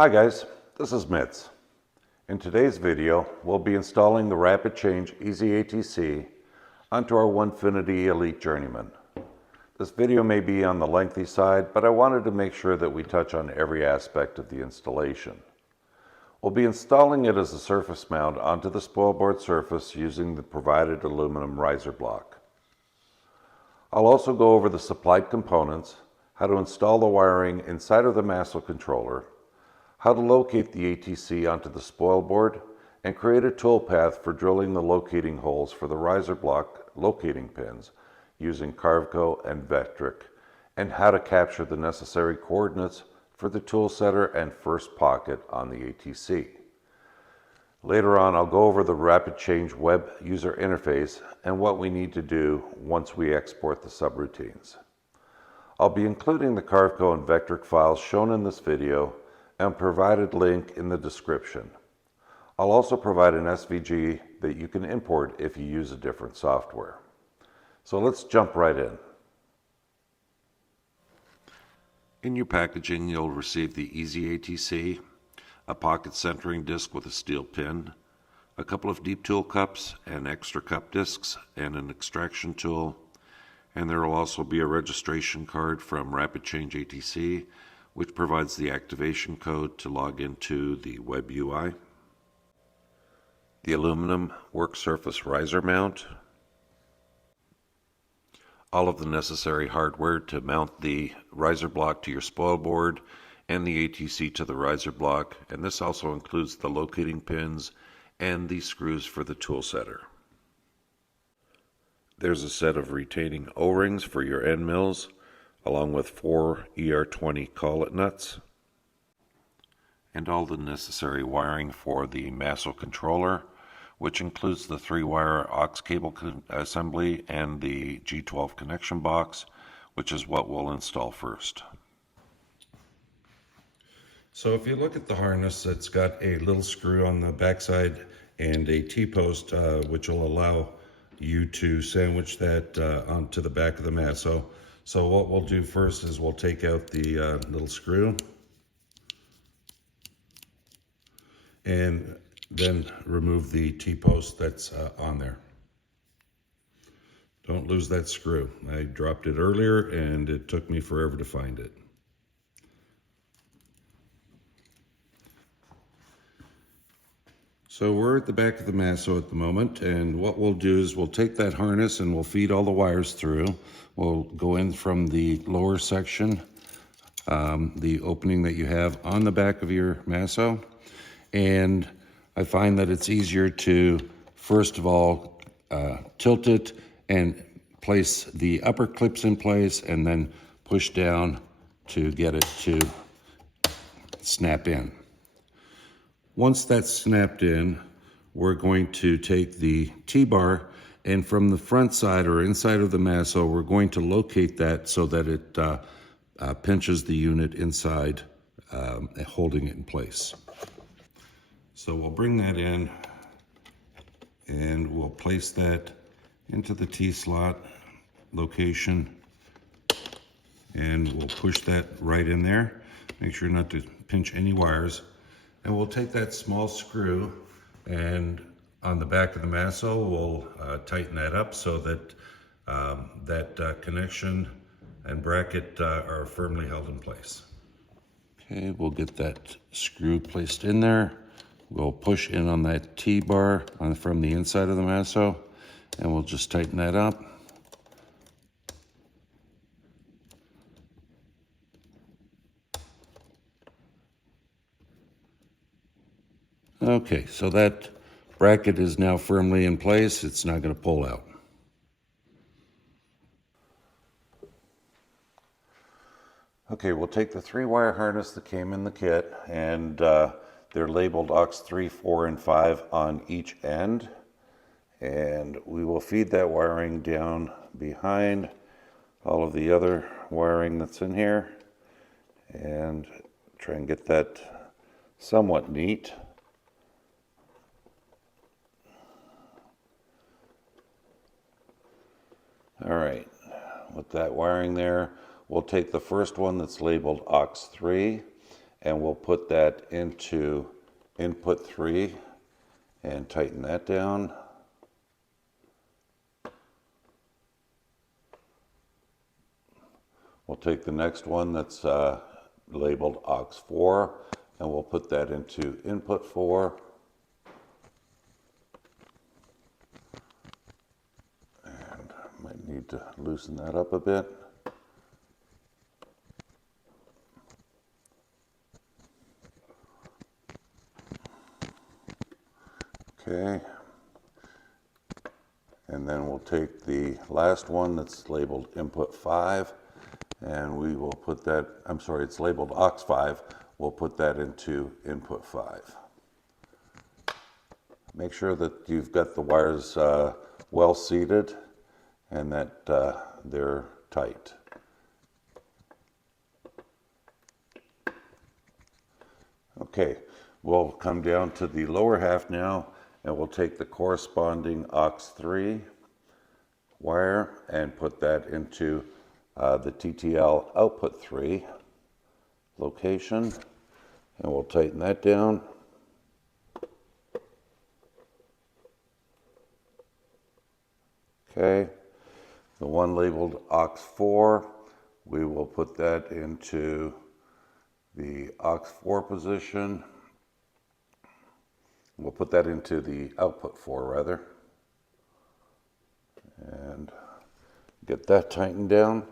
Hi guys, this is Mitz. In today's video, we'll be installing the Rapid Change Easy ATC onto our Onefinity Elite Journeyman. This video may be on the lengthy side, but I wanted to make sure that we touch on every aspect of the installation. We'll be installing it as a surface mount onto the spoilboard surface using the provided aluminum riser block. I'll also go over the supplied components, how to install the wiring inside of the Masso controller, how to locate the ATC onto the spoilboard, and create a toolpath for drilling the locating holes for the riser block locating pins using Carveco and Vectric, and how to capture the necessary coordinates for the Toolsetter and first pocket on the ATC. Later on, I'll go over the Rapid Change web user interface and what we need to do once we export the subroutines. I'll be including the Carveco and Vectric files shown in this video and provided link in the description. I'll also provide an SVG that you can import if you use a different software. So let's jump right in. In your packaging, you'll receive the Easy ATC, a pocket centering disc with a steel pin, a couple of deep tool cups and extra cup discs, and an extraction tool. And there will also be a registration card from Rapid Change ATC, which provides the activation code to log into the WebUI, the aluminum work surface riser mount, all of the necessary hardware to mount the riser block to your spoilboard and the ATC to the riser block, and this also includes the locating pins and the screws for the Toolsetter. There's a set of retaining O-rings for your end mills, along with 4 ER20 collet nuts, and all the necessary wiring for the Masso controller, which includes the 3-wire aux cable assembly and the G12 connection box, which is what we'll install first. So if you look at the harness, it's got a little screw on the backside and a T-post, which will allow you to sandwich that onto the back of the Masso. So what we'll do first is we'll take out the little screw and then remove the T-post that's on there. Don't lose that screw. I dropped it earlier and it took me forever to find it. So we're at the back of the Masso at the moment, and what we'll do is we'll take that harness and we'll feed all the wires through. We'll go in from the lower section, the opening that you have on the back of your Masso, and I find that it's easier to, first of all, tilt it and place the upper clips in place and then push down to get it to snap in. Once that's snapped in, we're going to take the T-bar, and from the front side or inside of the Masso, we're going to locate that so that it pinches the unit inside, holding it in place. So we'll bring that in and we'll place that into the T-slot location, and we'll push that right in there. Make sure not to pinch any wires. And we'll take that small screw, and on the back of the Masso, we'll tighten that up so that that connection and bracket are firmly held in place. Okay, we'll get that screw placed in there. We'll push in on that T-bar from the inside of the Masso, and we'll just tighten that up. Okay, so that bracket is now firmly in place. It's not going to pull out. Okay, we'll take the 3-wire harness that came in the kit, and they're labeled aux 3, 4, and 5 on each end. And we will feed that wiring down behind all of the other wiring that's in here and try and get that somewhat neat. All right, with that wiring there, we'll take the first one that's labeled aux 3 and we'll put that into input 3 and tighten that down. We'll take the next one that's labeled aux 4 and we'll put that into input 4. And might need to loosen that up a bit. Okay. And then we'll take the last one that's labeled input 5 and we will put that, I'm sorry, it's labeled aux 5. We'll put that into input 5. Make sure that you've got the wires well seated and that they're tight. Okay, we'll come down to the lower half now and we'll take the corresponding aux 3 wire and put that into the TTL output 3 location, and we'll tighten that down. Okay, the one labeled aux 4, we will put that into the aux 4 position. We'll put that into the output 4 rather, and get that tightened down.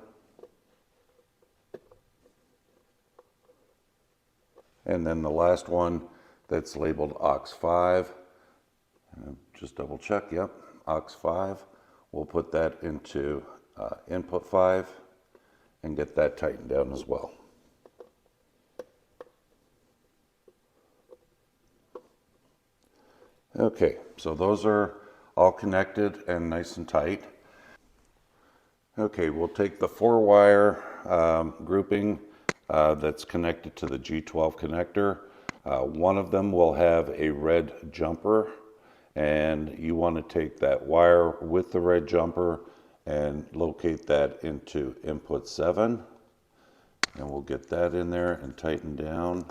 And then the last one that's labeled aux 5, and just double check, yep, aux 5. We'll put that into input 5 and get that tightened down as well. Okay, so those are all connected and nice and tight. Okay, we'll take the 4-wire grouping that's connected to the G12 connector. One of them will have a red jumper, and you want to take that wire with the red jumper and locate that into input 7. And we'll get that in there and tighten down.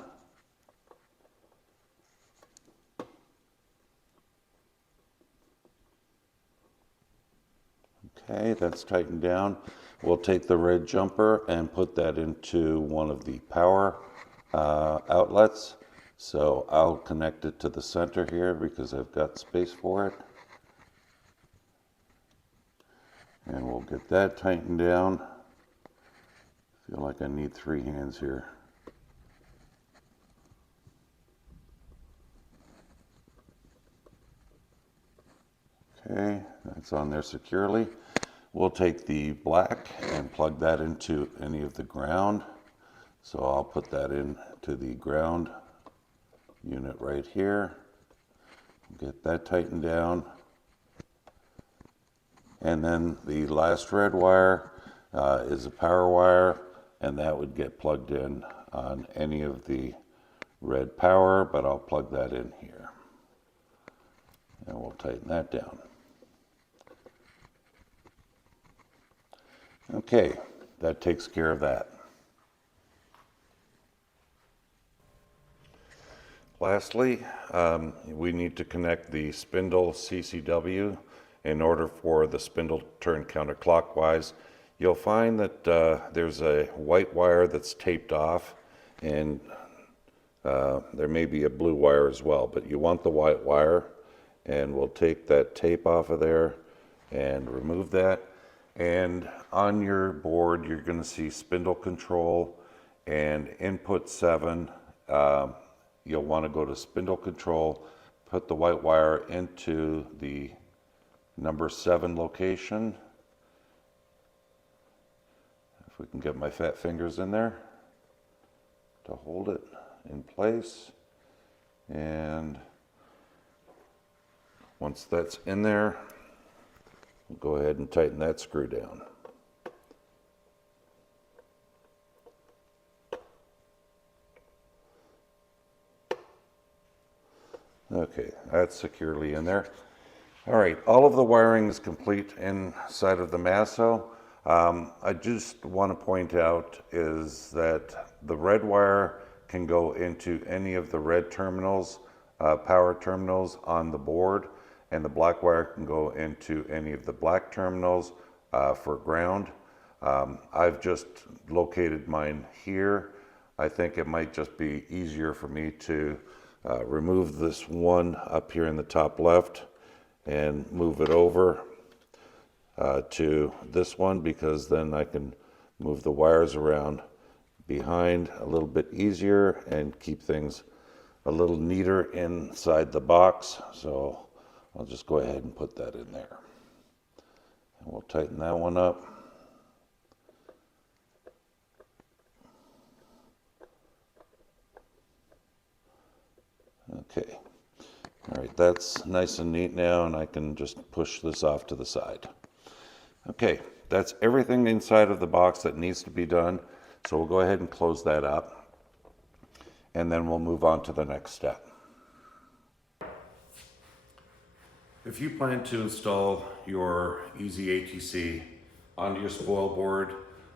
Okay, that's tightened down. We'll take the red jumper and put that into one of the power outlets. So I'll connect it to the center here because I've got space for it. And we'll get that tightened down. I feel like I need 3 hands here. Okay, that's on there securely. We'll take the black and plug that into any of the ground. So I'll put that into the ground unit right here. Get that tightened down. And then the last red wire is a power wire, and that would get plugged in on any of the red power, but I'll plug that in here. And we'll tighten that down. Okay, that takes care of that. Lastly, we need to connect the Spindle CCW in order for the spindle to turn counterclockwise. You'll find that there's a white wire that's taped off, and there may be a blue wire as well, but you want the white wire, and we'll take that tape off of there and remove that. And on your board, you're going to see spindle control and input 7. You'll want to go to spindle control, put the white wire into the number 7 location. If we can get my fat fingers in there to hold it in place. And once that's in there, we'll go ahead and tighten that screw down. Okay, that's securely in there. All right, all of the wiring is complete inside of the Masso. I just want to point out is that the red wire can go into any of the red terminals, power terminals on the board, and the black wire can go into any of the black terminals for ground. I've just located mine here. I think it might just be easier for me to remove this one up here in the top left and move it over to this one, because then I can move the wires around behind a little bit easier and keep things a little neater inside the box. So I'll just go ahead and put that in there. And we'll tighten that one up. Okay. All right, that's nice and neat now, and I can just push this off to the side. Okay, that's everything inside of the box that needs to be done. So we'll go ahead and close that up, and then we'll move on to the next step. If you plan to install your Easy ATC onto your spoil board,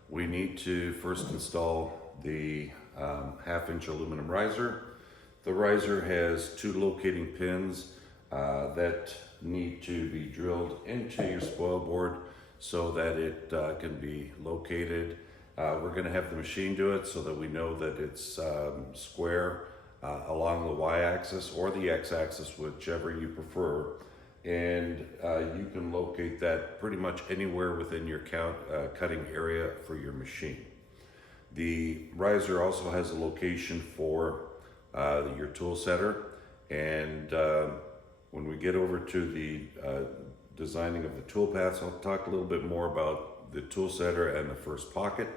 we need to first install the 1/2-inch aluminum riser. The riser has 2 locating pins that need to be drilled into your spoil board so that it can be located. We're going to have the machine do it so that we know that it's square along the y-axis or the x-axis, whichever you prefer. And you can locate that pretty much anywhere within your cutting area for your machine. The riser also has a location for your Toolsetter, and when we get over to the designing of the toolpaths, I'll talk a little bit more about the Toolsetter and the first pocket.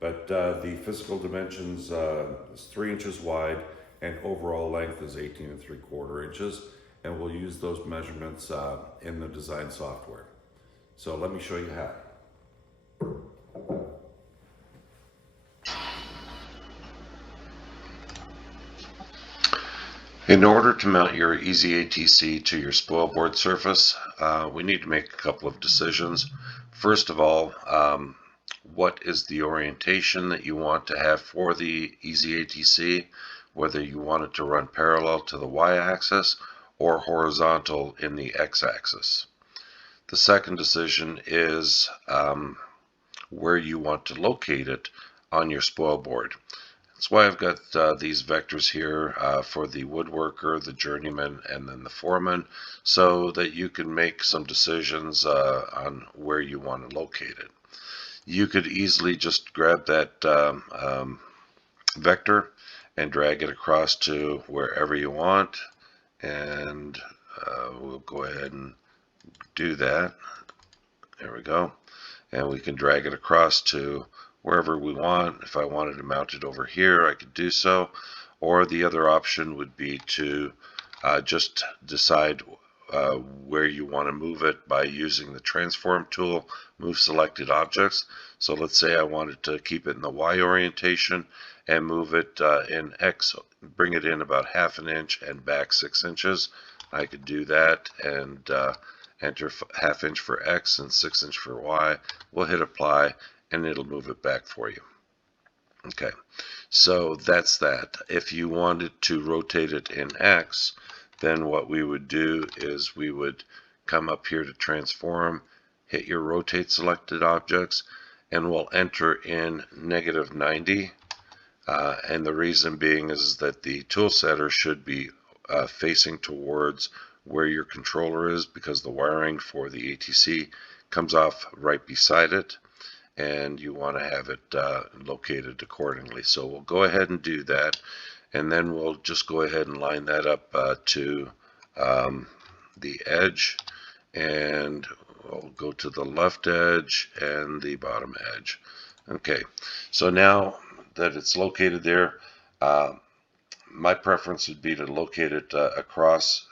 But the physical dimensions is 3 inches wide, and overall length is 18 3/4 inches. And we'll use those measurements in the design software. So let me show you how. In order to mount your Easy ATC to your spoil board surface, we need to make a couple of decisions. First of all, what is the orientation that you want to have for the Easy ATC, whether you want it to run parallel to the y-axis or horizontal in the x-axis. The second decision is where you want to locate it on your spoil board. That's why I've got these vectors here for the woodworker, the journeyman, and then the foreman, so that you can make some decisions on where you want to locate it. You could easily just grab that vector and drag it across to wherever you want, and we'll go ahead and do that. There we go. And we can drag it across to wherever we want. If I wanted to mount it over here, I could do so. Or the other option would be to just decide where you want to move it by using the transform tool, move selected objects. So let's say I wanted to keep it in the Y orientation and move it in X, bring it in about 1/2 inch and back 6 inches. I could do that and enter 1/2 inch for X and 6 inch for Y. We'll hit apply and it'll move it back for you. Okay, so that's that. If you wanted to rotate it in X, then what we would do is we would come up here to transform, hit your rotate selected objects, and we'll enter in -90. And the reason being is that the tool setter should be facing towards where your controller is, because the wiring for the ATC comes off right beside it, and you want to have it located accordingly. So we'll go ahead and do that, and then we'll just go ahead and line that up to the edge, and we'll go to the left edge and the bottom edge. Okay, so now that it's located there, my preference would be to locate it across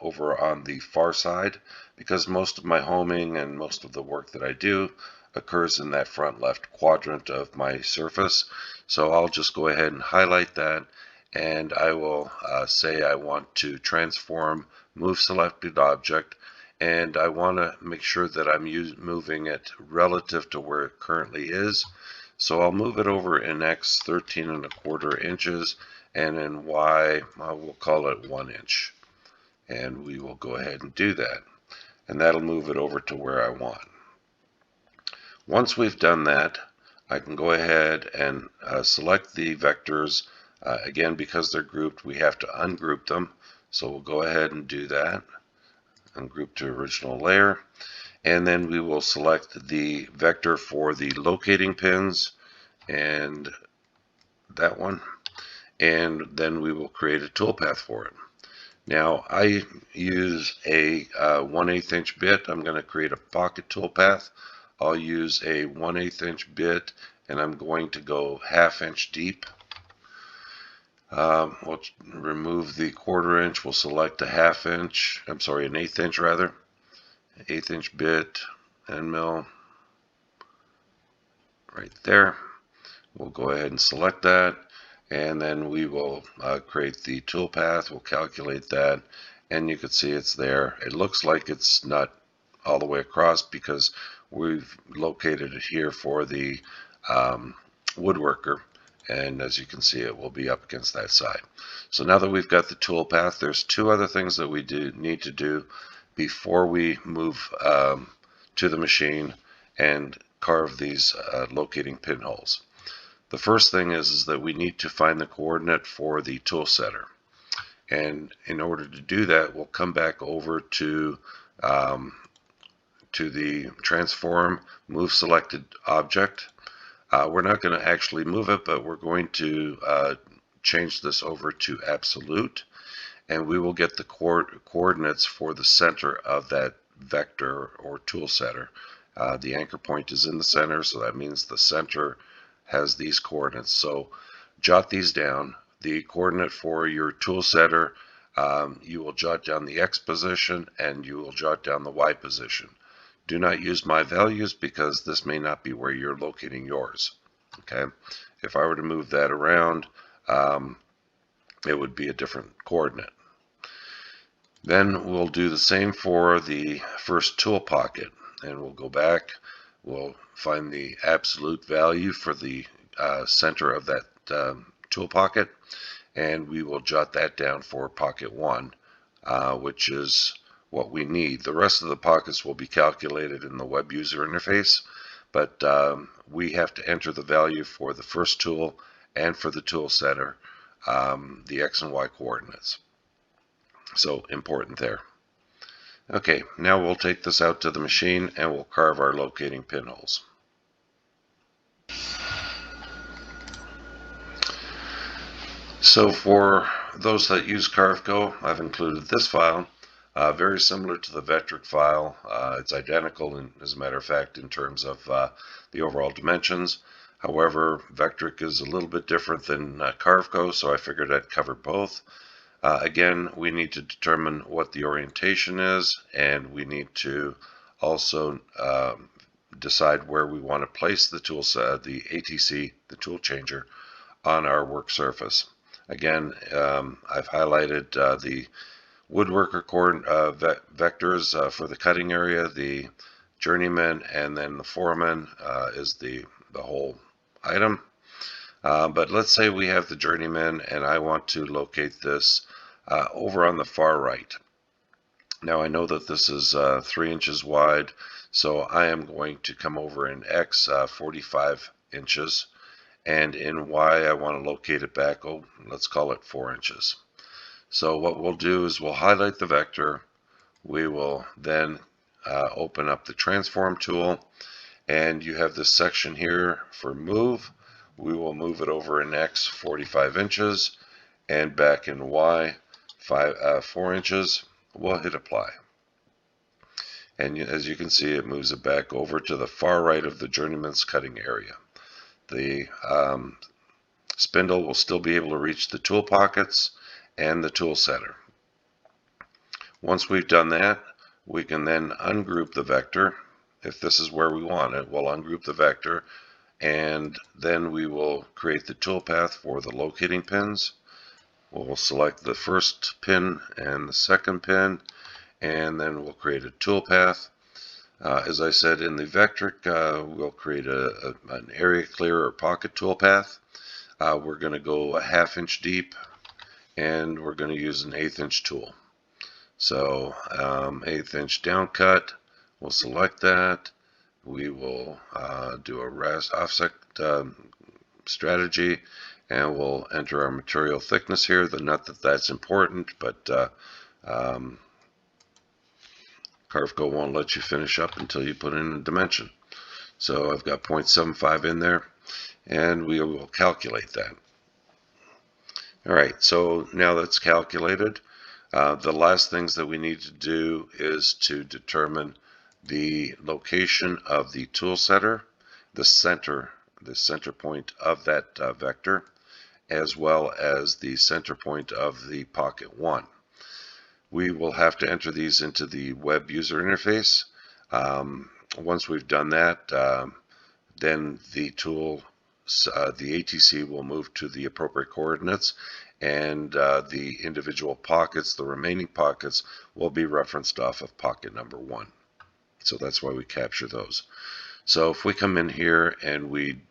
over on the far side, because most of my homing and most of the work that I do occurs in that front left quadrant of my surface. So I'll just go ahead and highlight that, and I will say I want to transform move selected object, and I want to make sure that I'm moving it relative to where it currently is. So I'll move it over in X 13¼ inches, and in Y we'll call it 1 inch. And we will go ahead and do that. And that'll move it over to where I want. Once we've done that, I can go ahead and select the vectors. Again, because they're grouped, we have to ungroup them. So we'll go ahead and do that. Ungroup to original layer. And then we will select the vector for the locating pins, and that one. And then we will create a toolpath for it. Now I use a 1/8 inch bit. I'm going to create a pocket toolpath. I'll use a 1/8 inch bit, and I'm going to go 1/2 inch deep. We'll remove the 1/4 inch. We'll select a 1/2 inch. I'm sorry, an 1/8 inch rather. 1/8 inch bit, end mill, right there. We'll go ahead and select that, and then we will create the toolpath. We'll calculate that, and you can see it's there. It looks like it's not all the way across because we've located it here for the woodworker, and as you can see, it will be up against that side. So now that we've got the toolpath, there's two other things that we need to do before we move to the machine and carve these locating pinholes. The first thing is that we need to find the coordinate for the Toolsetter. And in order to do that, we'll come back over to the transform, move selected object. We're not going to actually move it, but we're going to change this over to absolute, and we will get the coordinates for the center of that vector or Toolsetter. The anchor point is in the center, so that means the center has these coordinates. So jot these down. The coordinate for your Toolsetter, you will jot down the X position and you will jot down the Y position. Do not use my values because this may not be where you're locating yours. Okay, if I were to move that around, it would be a different coordinate. Then we'll do the same for the first tool pocket, and we'll go back. We'll find the absolute value for the center of that tool pocket, and we will jot that down for pocket 1, which is what we need. The rest of the pockets will be calculated in the web user interface, but we have to enter the value for the first tool and for the Toolsetter, the X and Y coordinates. So important there. Okay, now we'll take this out to the machine and we'll carve our locating pinholes. So for those that use Carveco, I've included this file, very similar to the Vectric file. It's identical, as a matter of fact, in terms of the overall dimensions. However, Vectric is a little bit different than Carveco, so I figured I'd cover both. Again, we need to determine what the orientation is, and we need to also decide where we want to place the the ATC, the Toolchanger, on our work surface. Again, I've highlighted the woodworker vectors for the cutting area, the journeyman, and then the foreman is the whole item. But let's say we have the journeyman and I want to locate this over on the far right. Now I know that this is 3 inches wide, so I am going to come over in X 45 inches, and in Y I want to locate it back, let's call it 4 inches. So what we'll do is we'll highlight the vector. We will then open up the transform tool, and you have this section here for move. We will move it over in X 45 inches and back in Y 4 inches. We'll hit apply. And as you can see, it moves it back over to the far right of the journeyman's cutting area. The spindle will still be able to reach the tool pockets and the Toolsetter. Once we've done that, we can then ungroup the vector. If this is where we want it, we'll ungroup the vector, and then we will create the toolpath for the locating pins. We'll select the first pin and the second pin, and then we'll create a toolpath. As I said, in the Vectric, we'll create an area clear or pocket toolpath. We're going to go a 1/2 inch deep, and we're going to use an 1/8 inch tool. So 1/8 inch down cut, we'll select that. We will do a offset strategy, and we'll enter our material thickness here. Not that that's important, but Carveco won't let you finish up until you put in a dimension. So I've got 0.75 in there, and we will calculate that. All right, so now that's calculated. The last things that we need to do is to determine the location of the Toolsetter, the center point of that vector, as well as the center point of the pocket 1. We will have to enter these into the web user interface. Once we've done that, then the ATC will move to the appropriate coordinates, and the individual pockets, the remaining pockets, will be referenced off of pocket number 1. So that's why we capture those. So if we come in here and we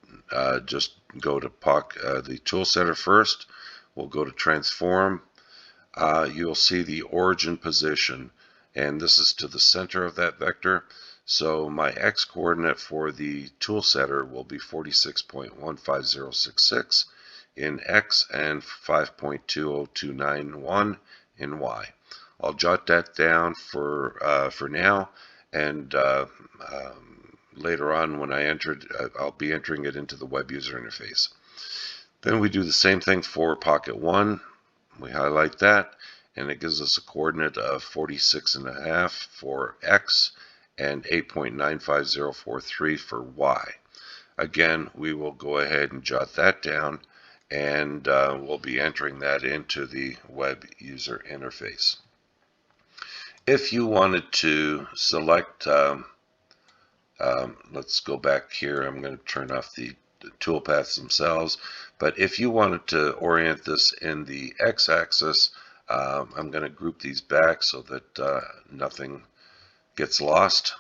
just go to the Toolsetter first, we'll go to transform. You'll see the origin position, and this is to the center of that vector. So my x coordinate for the Toolsetter will be 46.15066 in x and 5.20291 in y. I'll jot that down for now, and later on when I enter it, I'll be entering it into the web user interface. Then we do the same thing for pocket 1. We highlight that, and it gives us a coordinate of 46.5 for x and 8.95043 for y. Again, we will go ahead and jot that down, and we'll be entering that into the web user interface. If you wanted to select, let's go back here. I'm going to turn off the toolpaths themselves. But if you wanted to orient this in the x-axis, I'm going to group these back so that nothing gets lost.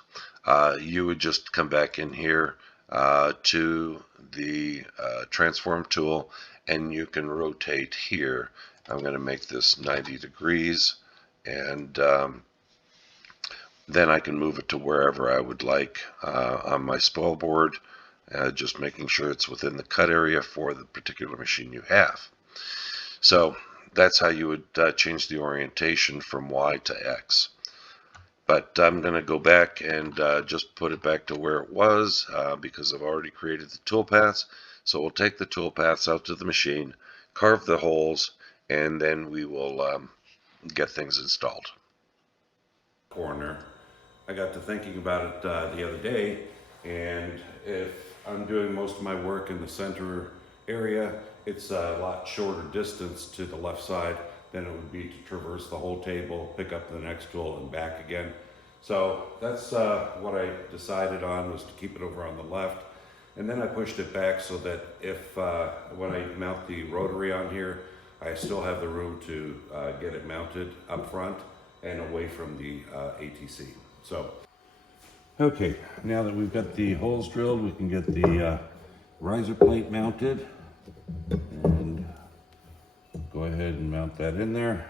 You would just come back in here to the transform tool, and you can rotate here. I'm going to make this 90 degrees, and then I can move it to wherever I would like on my spoilboard. Just making sure it's within the cut area for the particular machine you have. So that's how you would change the orientation from Y to X. But I'm going to go back and just put it back to where it was because I've already created the toolpaths. So we'll take the toolpaths out to the machine, carve the holes, and then we will get things installed. Corner. I got to thinking about it the other day, and if I'm doing most of my work in the center area, it's a lot shorter distance to the left side than it would be to traverse the whole table, pick up the next tool, and back again. So that's what I decided on, was to keep it over on the left. And then I pushed it back so that if when I mount the rotary on here, I still have the room to get it mounted up front and away from the ATC. So, okay, now that we've got the holes drilled, we can get the riser plate mounted, and go ahead and mount that in there.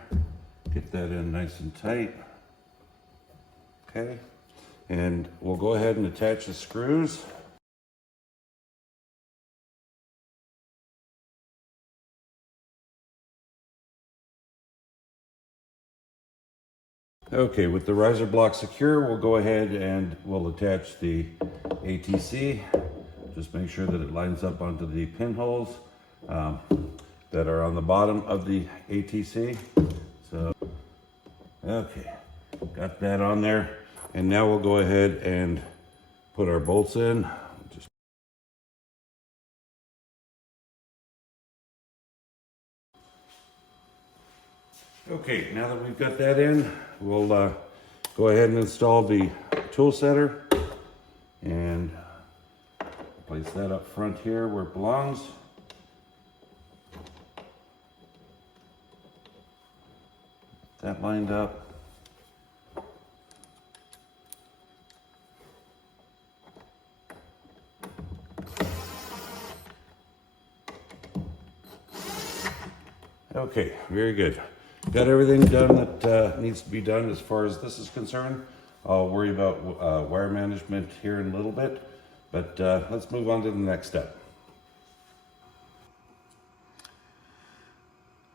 Get that in nice and tight. Okay, and we'll go ahead and attach the screws. Okay, with the riser block secure, we'll go ahead and we'll attach the ATC. Just make sure that it lines up onto the pinholes that are on the bottom of the ATC. So, okay, got that on there. And now we'll go ahead and put our bolts in. Okay, now that we've got that in, we'll go ahead and install the Toolsetter and place that up front here where it belongs. That lined up. Okay, very good. Got everything done that needs to be done as far as this is concerned. I'll worry about wire management here in a little bit, but let's move on to the next step.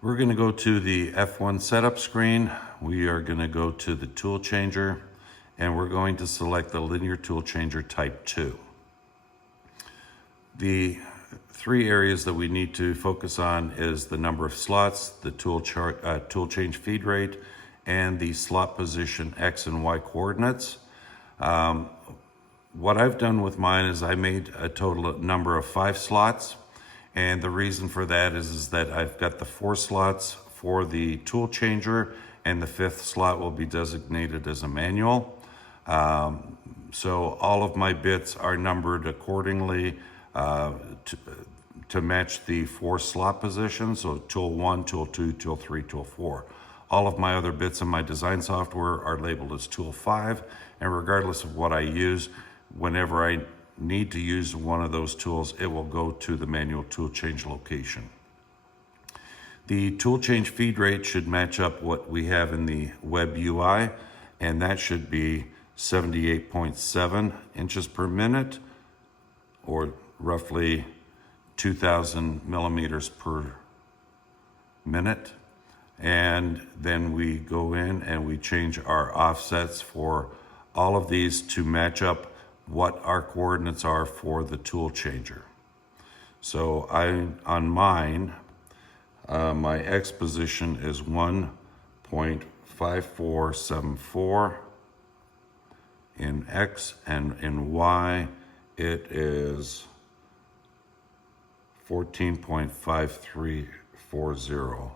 We're going to go to the F1 setup screen. We are going to go to the Toolchanger, and we're going to select the linear Toolchanger type 2. The three areas that we need to focus on is the number of slots, the tool change feed rate, and the slot position X and Y coordinates. What I've done with mine is I made a total number of 5 slots. And the reason for that is that I've got the 4 slots for the tool changer, and the 5th slot will be designated as a manual. So all of my bits are numbered accordingly to match the 4 slot positions. So tool 1, tool 2, tool 3, tool 4. All of my other bits in my design software are labeled as tool 5. And regardless of what I use, whenever I need to use one of those tools, it will go to the manual tool change location. The tool change feed rate should match up what we have in the WebUI, and that should be 78.7 inches per minute, or roughly 2,000 millimeters per minute. And then we go in and we change our offsets for all of these to match up what our coordinates are for the tool changer. So on mine, my X position is 1.5474 in X, and in Y it is 14.5340.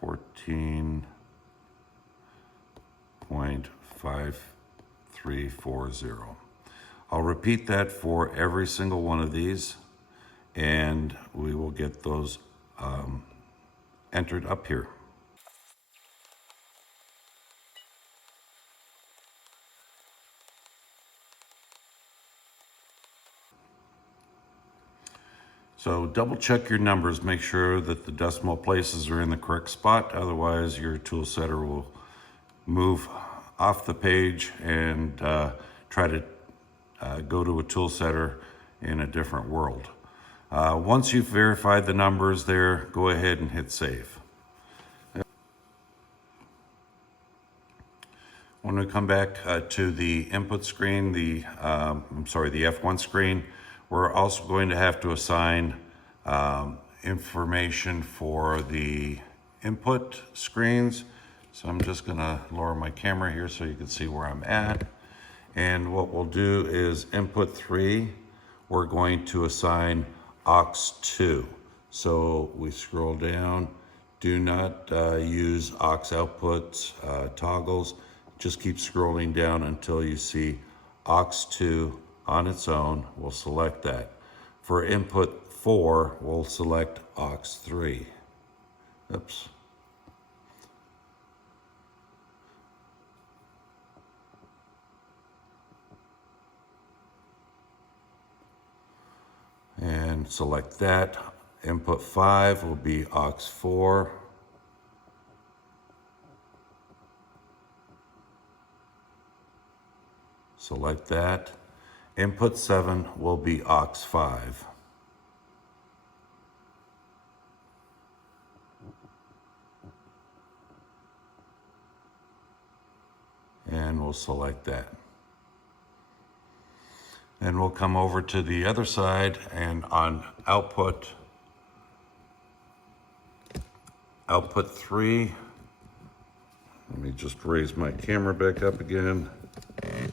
14.5340. I'll repeat that for every single one of these, and we will get those entered up here. So double check your numbers, make sure that the decimal places are in the correct spot, otherwise your Toolsetter will move off the page and try to go to a Toolsetter in a different world. Once you've verified the numbers there, go ahead and hit save. When we come back to the input screen, the F1 screen, we're also going to have to assign information for the input screens. So I'm just gonna lower my camera here so you can see where I'm at. And what we'll do is input 3, we're going to assign aux 2. So we scroll down, do not use aux outputs, toggles, just keep scrolling down until you see aux 2 on its own. We'll select that. For input 4, we'll select aux 3. Oops. And select that. Input 5 will be aux 4. Select that. Input 7 will be aux 5. And we'll select that. And we'll come over to the other side, and on output 3, let me just raise my camera back up again. There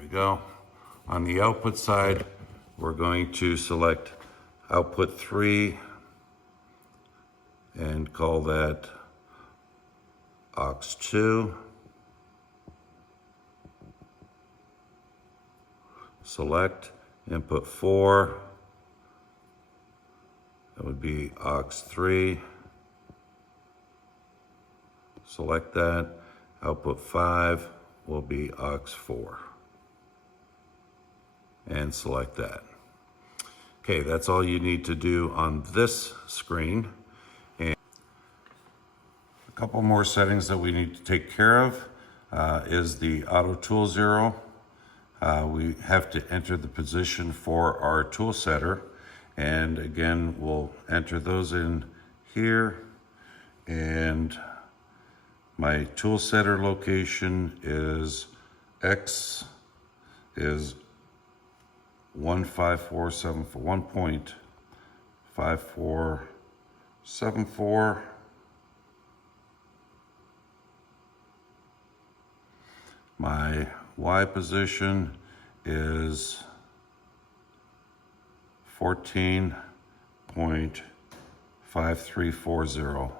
we go. On the output side, we're going to select output 3 and call that aux 2. Select input 4, that would be aux 3. Select that. Output 5 will be aux 4. And select that. Okay, that's all you need to do on this screen. And a couple more settings that we need to take care of is the auto tool 0. We have to enter the position for our tool setter. And again, we'll enter those in here. And my tool setter location is X is 1.5474. My Y position is 14.5340.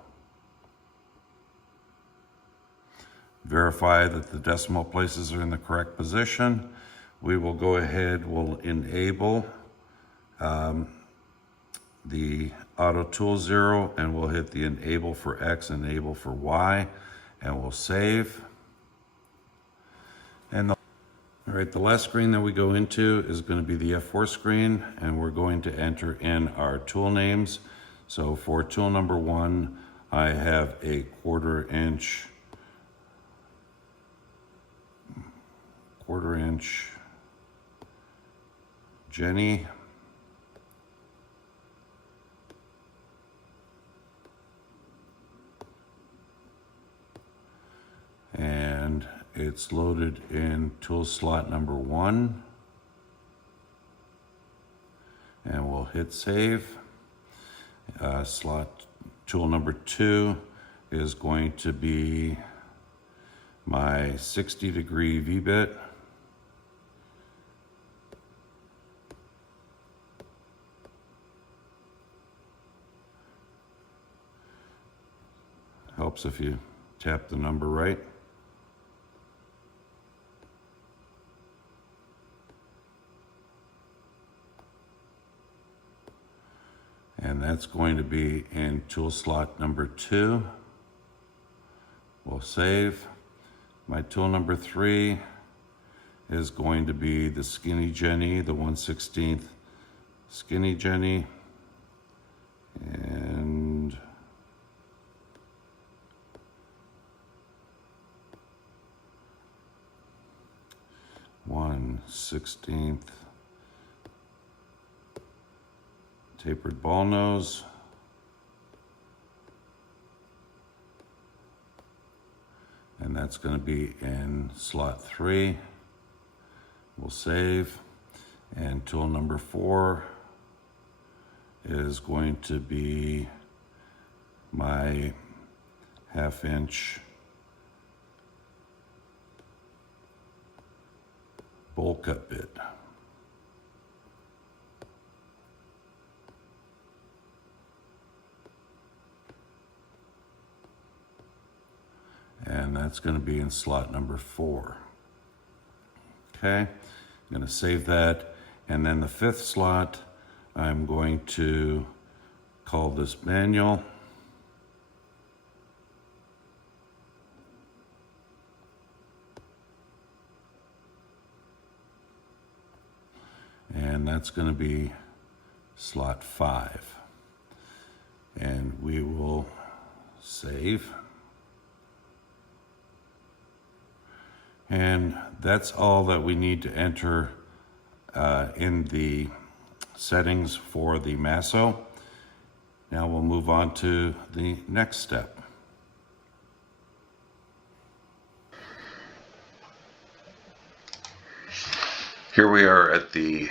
Verify that the decimal places are in the correct position. We will go ahead, we'll enable the auto tool 0, and we'll hit the enable for X, enable for Y, and we'll save. And all right, the last screen that we go into is going to be the F4 screen, and we're going to enter in our tool names. So for tool number 1, I have a 1/4 inch Jenny. And it's loaded in tool slot number 1. And we'll hit save. Slot tool number 2 is going to be my 60-degree V-bit. Helps if you tap the number right. And that's going to be in tool slot number 2. We'll save. My tool number 3 is going to be the Skinny Jenny, the 1/16 Skinny Jenny. And (1/16) tapered ball nose. And that's going to be in slot 3. We'll save. And tool number 4 is going to be my 1/2 inch bowl cut bit. And that's going to be in slot number 4. Okay, I'm going to save that. And then the 5th slot, I'm going to call this manual. And that's going to be slot 5. And we will save. And that's all that we need to enter in the settings for the Masso. Now we'll move on to the next step. Here we are at the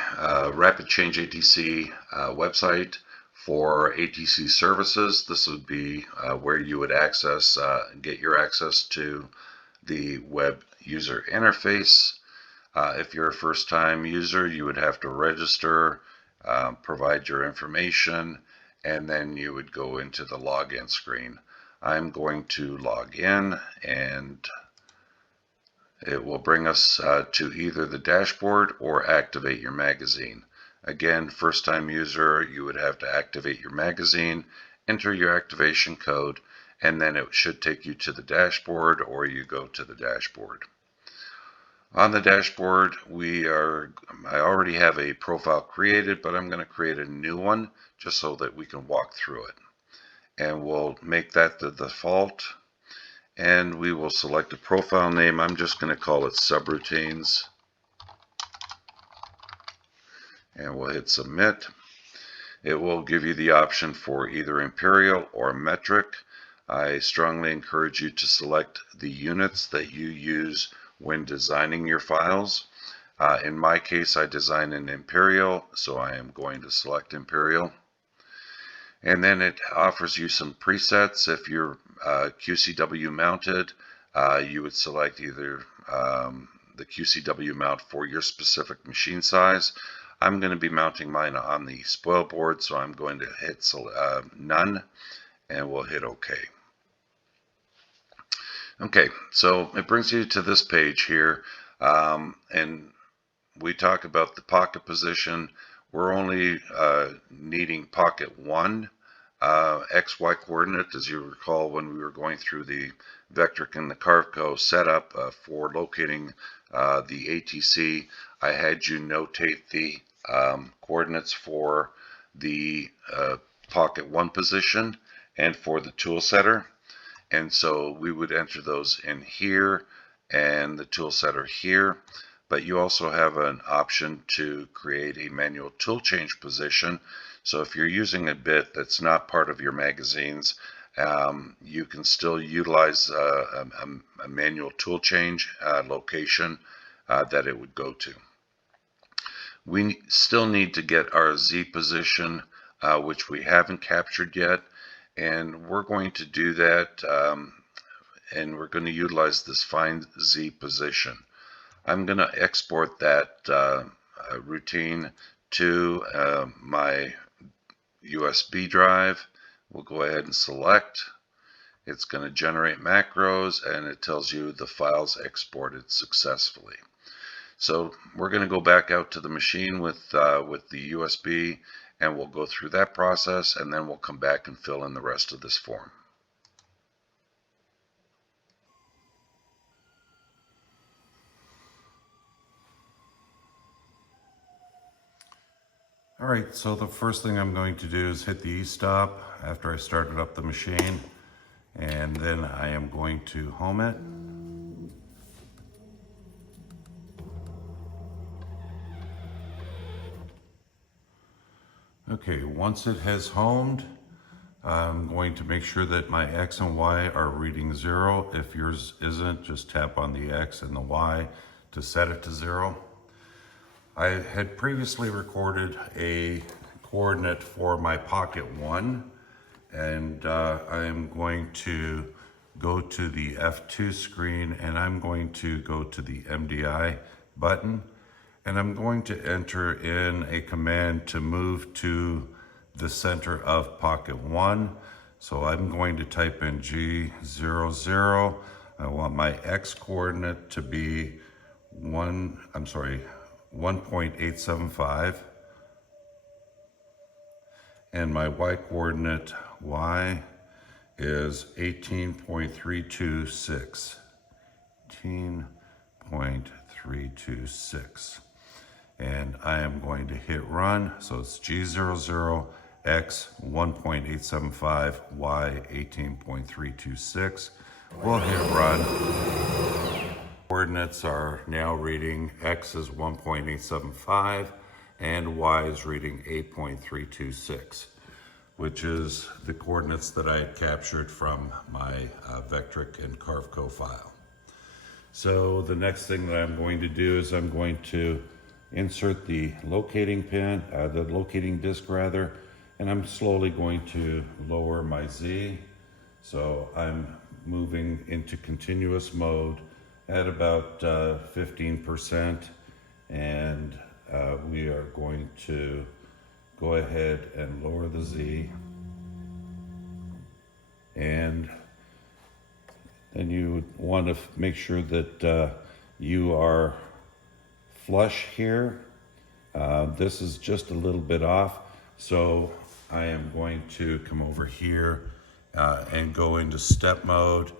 Rapid Change ATC website for ATC services. This would be where you would access, get your access to the web user interface. If you're a first-time user, you would have to register, provide your information, and then you would go into the login screen. I'm going to log in, and it will bring us to either the dashboard or activate your magazine. Again, first-time user, you would have to activate your magazine, enter your activation code, and then it should take you to the dashboard, or you go to the dashboard. On the dashboard, I already have a profile created, but I'm going to create a new one just so that we can walk through it. And we'll make that the default. And we will select a profile name. I'm just going to call it subroutines. And we'll hit submit. It will give you the option for either imperial or metric. I strongly encourage you to select the units that you use when designing your files. In my case, I design in imperial, so I am going to select imperial. And then it offers you some presets. If you're QCW mounted, you would select either the QCW mount for your specific machine size. I'm going to be mounting mine on the spoilboard, so I'm going to hit none, and we'll hit OK. Okay, so it brings you to this page here, and we talk about the pocket position. We're only needing pocket 1 XY coordinate. As you recall, when we were going through the Vectric and the Carveco setup for locating the ATC, I had you notate the coordinates for the pocket 1 position and for the Toolsetter. And so we would enter those in here and the Toolsetter here. But you also have an option to create a manual tool change position. So if you're using a bit that's not part of your magazines, you can still utilize a manual tool change location that it would go to. We still need to get our Z position, which we haven't captured yet. And we're going to do that, and we're going to utilize this find Z position. I'm going to export that routine to my USB drive. We'll go ahead and select. It's going to generate macros, and it tells you the files exported successfully. So we're going to go back out to the machine with the USB, and we'll go through that process, and then we'll come back and fill in the rest of this form. All right, so the first thing I'm going to do is hit the E-stop after I started up the machine, and then I am going to home it. Okay, once it has homed, I'm going to make sure that my X and Y are reading 0. If yours isn't, just tap on the X and the Y to set it to 0. I had previously recorded a coordinate for my pocket 1, and I am going to go to the F2 screen, and I'm going to go to the MDI button, and I'm going to enter in a command to move to the center of pocket 1. So I'm going to type in G00. I want my X coordinate to be 1.875, and my Y coordinate Y is 18.326. 18.326. And I am going to hit run. So it's G00, X 1.875, Y 18.326. We'll hit run. Coordinates are now reading X is 1.875 and Y is reading 8.326, which is the coordinates that I had captured from my Vectric and Carveco file. So the next thing that I'm going to do is I'm going to insert the locating pin, the locating disc rather, and I'm slowly going to lower my Z. So I'm moving into continuous mode at about 15%, and we are going to go ahead and lower the Z, and then you want to make sure that you are flush here. This is just a little bit off, so I am going to come over here and go into step mode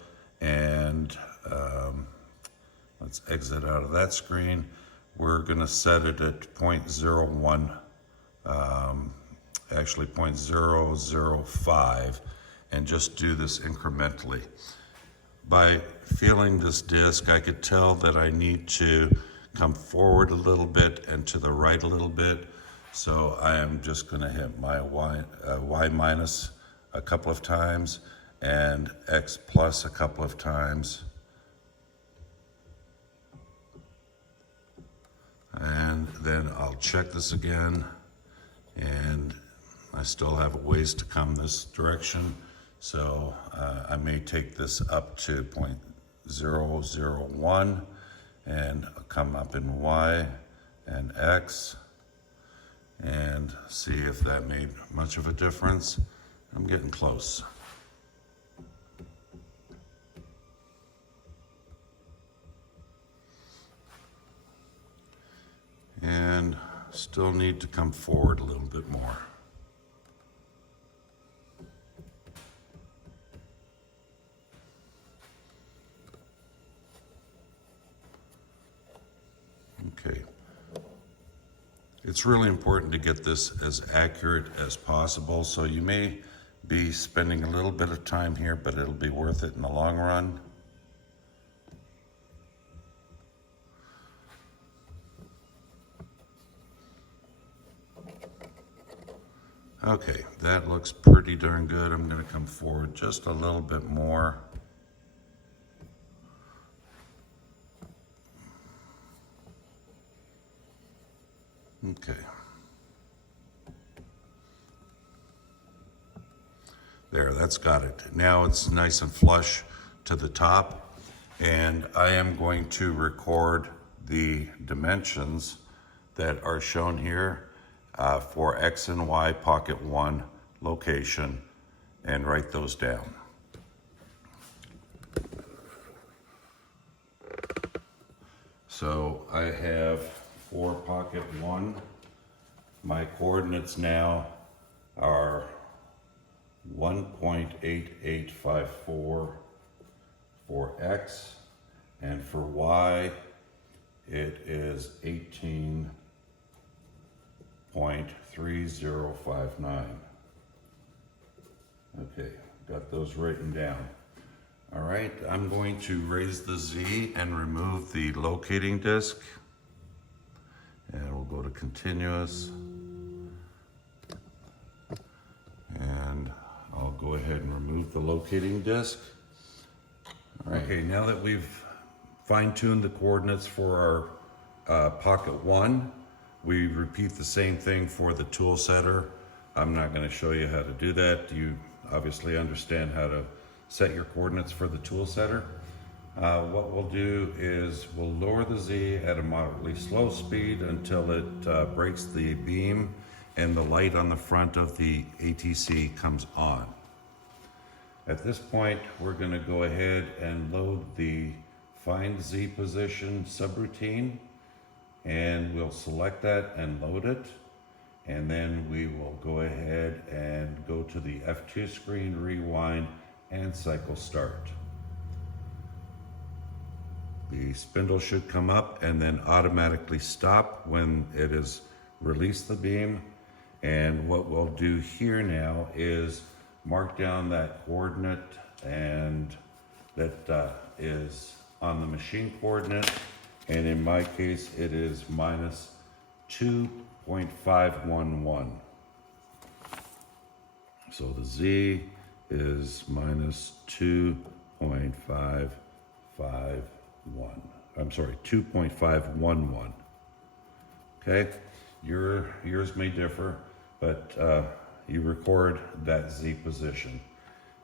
and Let's exit out of that screen. We're going to set it at 0.01, actually 0.005, and just do this incrementally. By feeling this disc, I could tell that I need to come forward a little bit and to the right a little bit. So I am just going to hit my Y minus a couple of times and X plus a couple of times. And then I'll check this again, and I still have a ways to come this direction. So I may take this up to 0.001 and come up in Y and X and see if that made much of a difference. I'm getting close. And still need to come forward a little bit more. Okay. It's really important to get this as accurate as possible, so you may be spending a little bit of time here, but it'll be worth it in the long run. Okay, that looks pretty darn good. I'm going to come forward just a little bit more. Okay. There, that's got it. Now it's nice and flush to the top, and I am going to record the dimensions that are shown here for X and Y pocket 1 location, and write those down. So I have for pocket 1, my coordinates now are 1.8854 for X, and for Y it is 18.3059. Okay, got those written down. All right, I'm going to raise the Z and remove the locating disc. And we'll go to continuous. And I'll go ahead and remove the locating disc. All right, okay, now that we've fine-tuned the coordinates for our pocket 1, we repeat the same thing for the Toolsetter. I'm not going to show you how to do that. You obviously understand how to set your coordinates for the Toolsetter. What we'll do is we'll lower the Z at a moderately slow speed until it breaks the beam and the light on the front of the ATC comes on. At this point, we're going to go ahead and load the Find Z Position subroutine, and we'll select that and load it. And then we will go ahead and go to the F2 screen, rewind, and cycle start. The spindle should come up and then automatically stop when it has released the beam. And what we'll do here now is mark down that coordinate, and that is on the machine coordinate. And in my case, it is minus 2.511. So the Z is minus 2.551. I'm sorry, 2.511. Okay, yours may differ, but you record that Z position.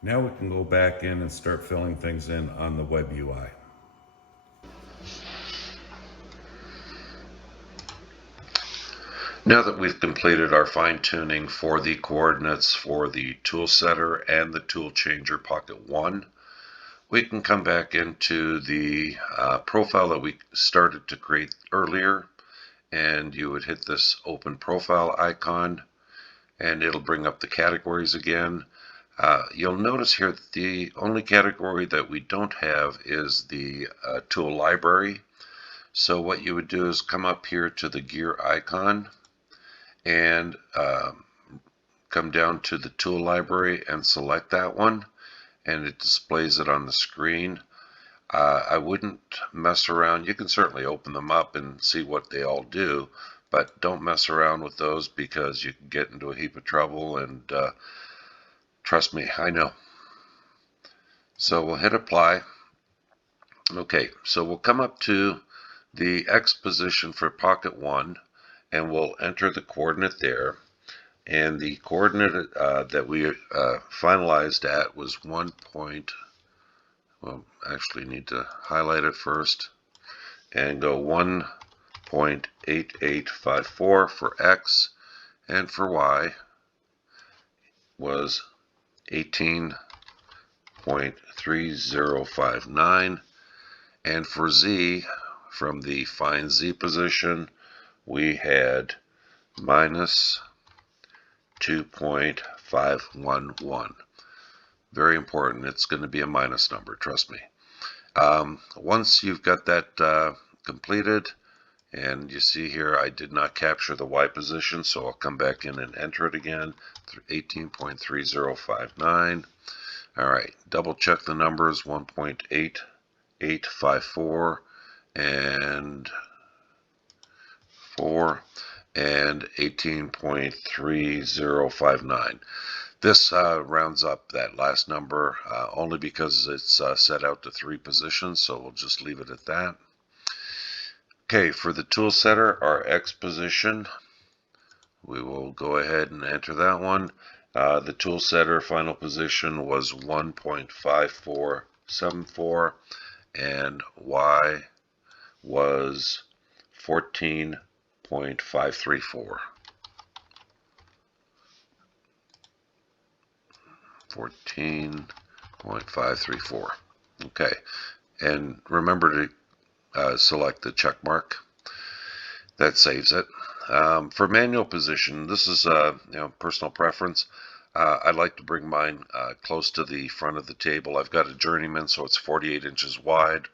Now we can go back in and start filling things in on the WebUI. Now that we've completed our fine-tuning for the coordinates for the Toolsetter and the Toolchanger Pocket 1, we can come back into the profile that we started to create earlier, and you would hit this open profile icon and it'll bring up the categories again. You'll notice here that the only category that we don't have is the tool library. So what you would do is come up here to the gear icon and come down to the tool library and select that one, and it displays it on the screen. I wouldn't mess around. You can certainly open them up and see what they all do, but don't mess around with those because you can get into a heap of trouble, and trust me, I know. So we'll hit apply. Okay, so we'll come up to the X position for pocket 1, and we'll enter the coordinate there. And the coordinate that we finalized at was 1 point, well, actually need to highlight it first, and go 1.8854 for X, and for Y was 18.3059, and for Z, from the find Z position, we had minus 2.511. Very important. It's going to be a minus number, trust me. Once you've got that completed, and you see here I did not capture the Y position, so I'll come back in and enter it again, 18.3059. Alright, double check the numbers, 1.8854 and 4 and 18.3059. This rounds up that last number only because it's set out to 3 positions, so we'll just leave it at that. Okay, for the Toolsetter, our X position, we will go ahead and enter that one. The Toolsetter final position was 1.5474 and Y was 14.534. 14.534. Okay, and remember to select the check mark. That saves it. For manual position, this is personal preference. I like to bring mine close to the front of the table. I've got a journeyman, so it's 48 inches wide.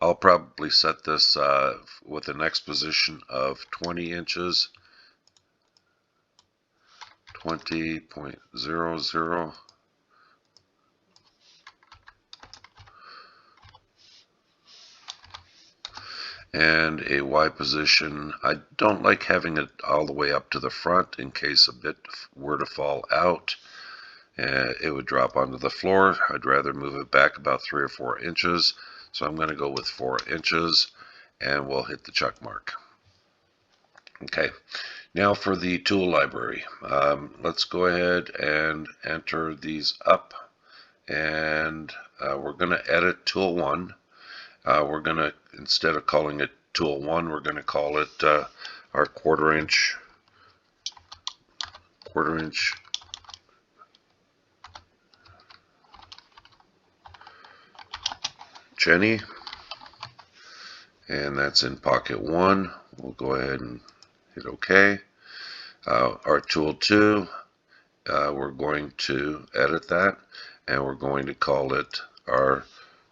I'll probably set this with an X position of 20 inches, 20.00. And a Y position. I don't like having it all the way up to the front in case a bit were to fall out. It would drop onto the floor. I'd rather move it back about 3 or 4 inches. So I'm going to go with 4 inches, and we'll hit the check mark. Okay, now for the tool library. Let's go ahead and enter these up, and we're going to edit tool 1. We're going to, instead of calling it tool 1, we're going to call it our quarter inch Jenny, and that's in pocket 1. We'll go ahead and hit OK. Our tool 2, we're going to edit that, and we're going to call it our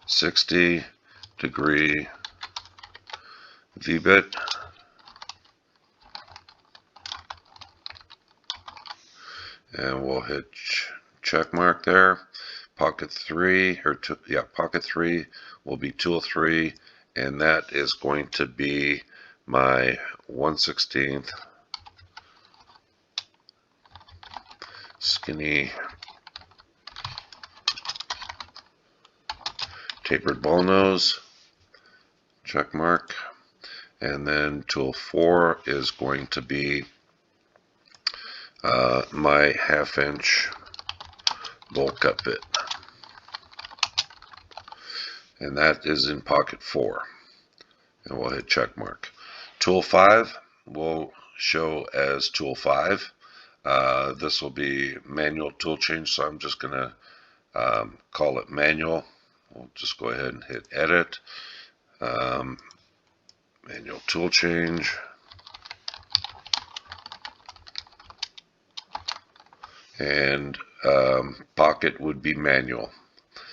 60-degree V-bit. And we'll hit check mark there. Pocket 3, pocket 3 will be tool 3, and that is going to be my 1/16 skinny tapered ball nose, check mark. And then tool 4 is going to be my 1/2 inch bolt cut bit, and that is in pocket 4, and we'll hit check mark. Tool 5 will show as tool 5. This will be manual tool change, so I'm just going to call it manual. We'll just go ahead and hit edit, manual tool change, and pocket would be manual.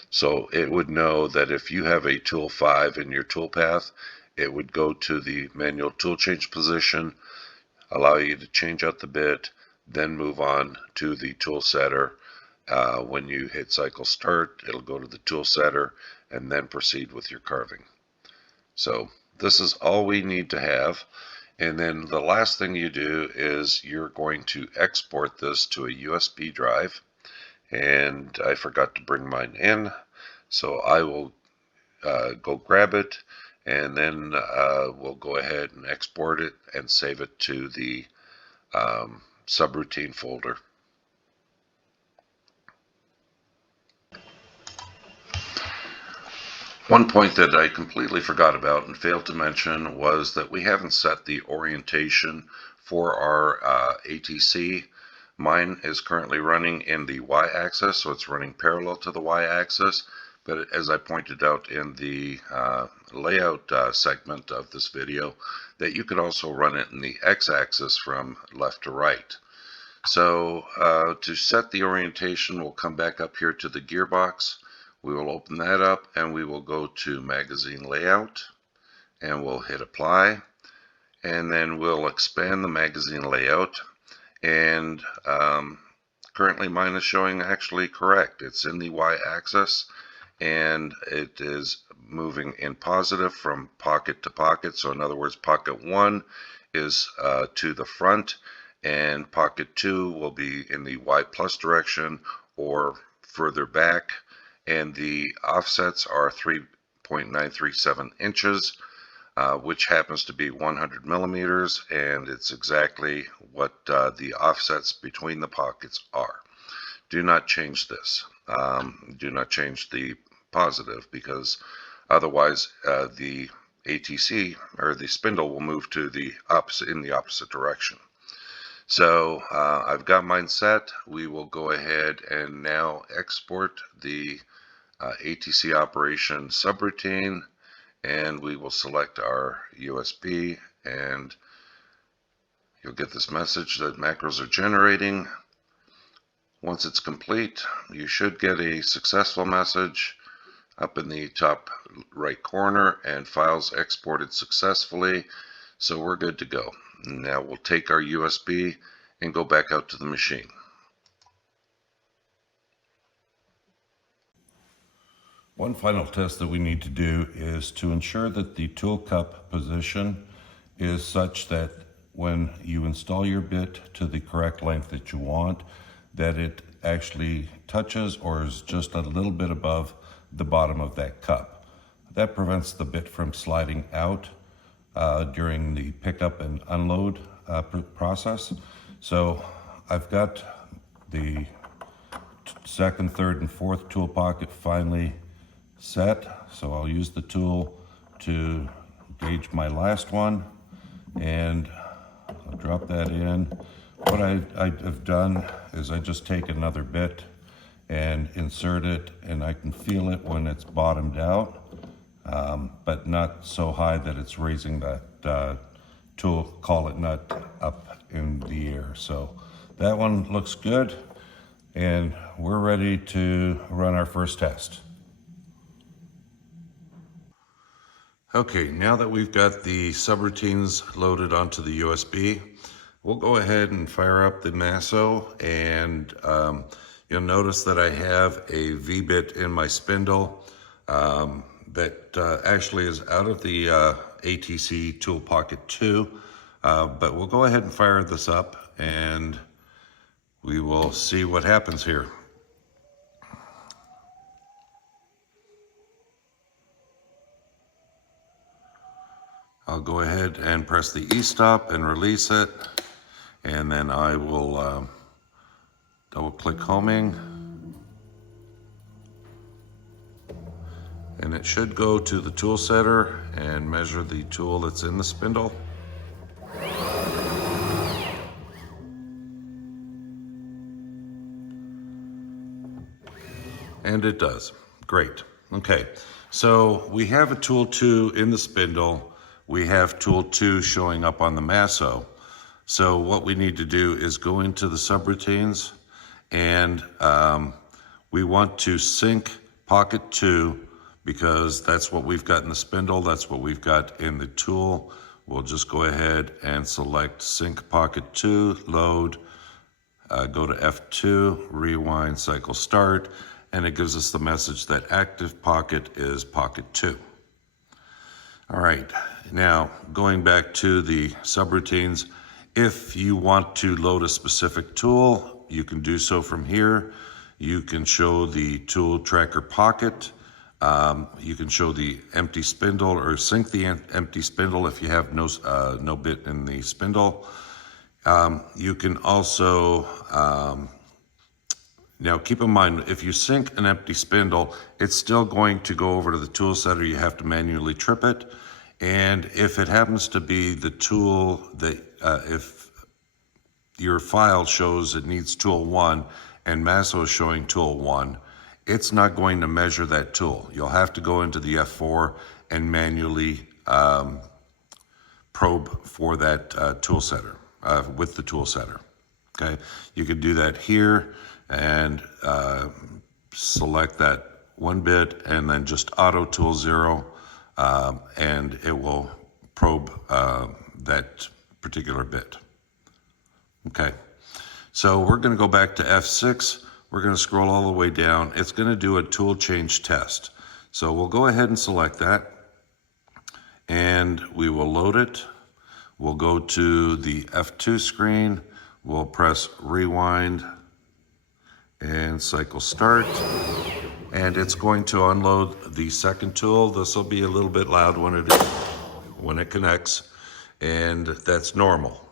So it would know that if you have a tool 5 in your toolpath, it would go to the manual tool change position, allow you to change out the bit, then move on to the Toolsetter. When you hit cycle start, it'll go to the Toolsetter and then proceed with your carving. So this is all we need to have. And then the last thing you do is you're going to export this to a USB drive. And I forgot to bring mine in, so I will go grab it, and then we'll go ahead and export it and save it to the subroutine folder. One point that I completely forgot about and failed to mention was that we haven't set the orientation for our ATC. Mine is currently running in the y-axis, so it's running parallel to the y-axis. But as I pointed out in the layout segment of this video, that you could also run it in the x-axis from left to right. So to set the orientation, we'll come back up here to the gearbox. We will open that up and we will go to magazine layout and we'll hit apply, and then we'll expand the magazine layout. And currently mine is showing actually correct. It's in the y-axis and it is moving in positive from pocket to pocket. So in other words, pocket 1 is to the front and pocket 2 will be in the y plus direction or further back. And the offsets are 3.937 inches, which happens to be 100 millimeters, and it's exactly what the offsets between the pockets are. Do not change this. Do not change the positive, because otherwise the ATC or the spindle will move to the opposite, in the opposite direction. So I've got mine set. We will go ahead and now export the ATC operation subroutine, and we will select our USB, and you'll get this message that macros are generating. Once it's complete, you should get a successful message up in the top right corner, and files exported successfully. So we're good to go. Now we'll take our USB and go back out to the machine. One final test that we need to do is to ensure that the tool cup position is such that when you install your bit to the correct length that you want, that it actually touches or is just a little bit above the bottom of that cup. That prevents the bit from sliding out during the pickup and unload process. So I've got the second, third, and fourth tool pocket finally set. So I'll use the tool to gauge my last one, and I'll drop that in. What I've done is I just take another bit and insert it, and I can feel it when it's bottomed out, but not so high that it's raising that tool collet nut up in the air. So that one looks good, and we're ready to run our first test. Okay, now that we've got the subroutines loaded onto the USB, we'll go ahead and fire up the Masso, and you'll notice that I have a V-bit in my spindle that actually is out of the ATC Tool Pocket 2, but we'll go ahead and fire this up and we will see what happens here. I'll go ahead and press the E-stop and release it, and then I will double-click homing, and it should go to the Toolsetter and measure the tool that's in the spindle. And it does. Great. Okay, so we have a tool 2 in the spindle. We have tool 2 showing up on the Masso. So what we need to do is go into the subroutines and we want to sync pocket 2 because that's what we've got in the spindle, that's what we've got in the tool. We'll just go ahead and select sync pocket 2, load, go to F2, rewind, cycle start, and it gives us the message that active pocket is pocket 2. All right, now going back to the subroutines, if you want to load a specific tool, you can do so from here. You can show the tool tracker pocket. You can show the empty spindle or sync the empty spindle if you have no bit in the spindle. You can also, now keep in mind, if you sync an empty spindle, it's still going to go over to the Toolsetter. You have to manually trip it. And if it happens to be the tool that, if your file shows it needs tool 1 and Masso is showing tool 1, it's not going to measure that tool. You'll have to go into the F4 and manually probe for that Toolsetter with the Toolsetter. Okay, you could do that here and select that 1 bit and then just auto tool 0, and it will probe that particular bit. Okay, so we're going to go back to F6. We're going to scroll all the way down. It's going to do a tool change test. So we'll go ahead and select that, and we will load it. We'll go to the F2 screen. We'll press rewind and cycle start, and it's going to unload the second tool. This will be a little bit loud when it connects, and that's normal.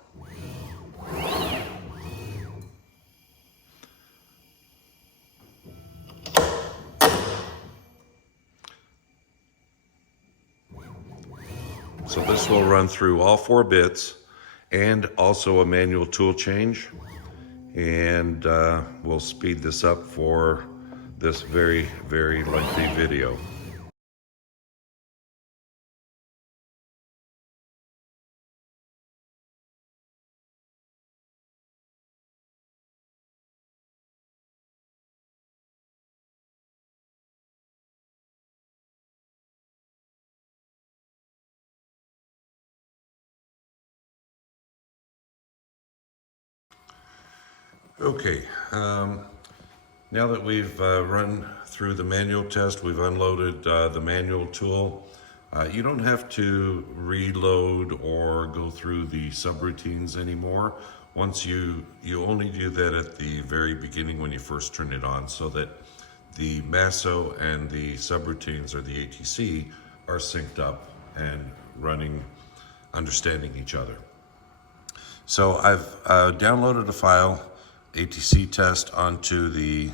So this will run through all 4 bits and also a manual tool change. And we'll speed this up for this very, very lengthy video. Okay, now that we've run through the manual test, we've unloaded the manual tool. You don't have to reload or go through the subroutines anymore. Once you only do that at the very beginning when you first turn it on, so that the Masso and the subroutines or the ATC are synced up and running, understanding each other. So I've downloaded a file, ATC test, onto the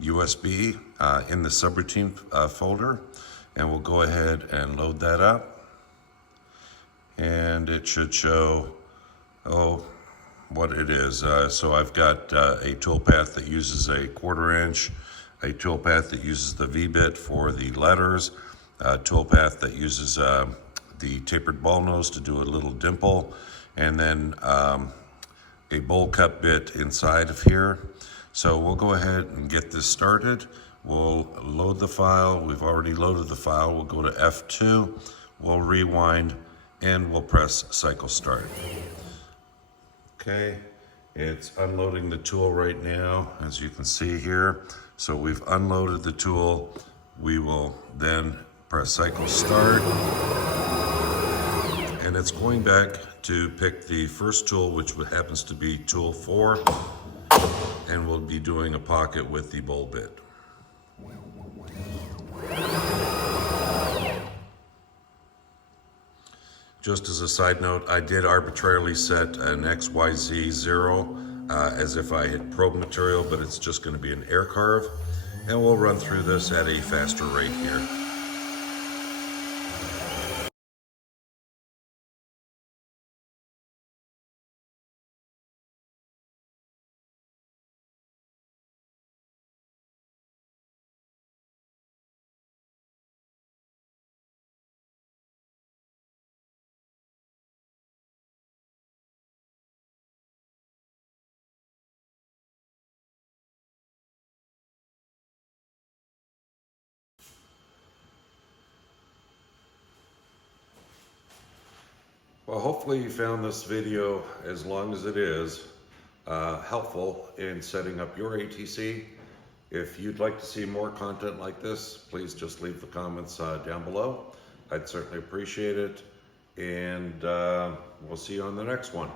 USB in the subroutine folder, and we'll go ahead and load that up. And it should show, what it is. So I've got a toolpath that uses a 1/4 inch, a toolpath that uses the V-bit for the letters, a toolpath that uses the tapered ball nose to do a little dimple, and then a bowl cut bit inside of here. So we'll go ahead and get this started. We'll load the file. We've already loaded the file. We'll go to F2, we'll rewind, and we'll press cycle start. Okay, it's unloading the tool right now, as you can see here. So we've unloaded the tool. We will then press cycle start, and it's going back to pick the first tool, which happens to be tool 4, and we'll be doing a pocket with the bowl bit. Just as a side note, I did arbitrarily set an XYZ 0 as if I had probe material, but it's just going to be an air carve, and we'll run through this at a faster rate here. Well, hopefully you found this video, as long as it is, helpful in setting up your ATC. If you'd like to see more content like this, please just leave the comments down below. I'd certainly appreciate it. And we'll see you on the next one.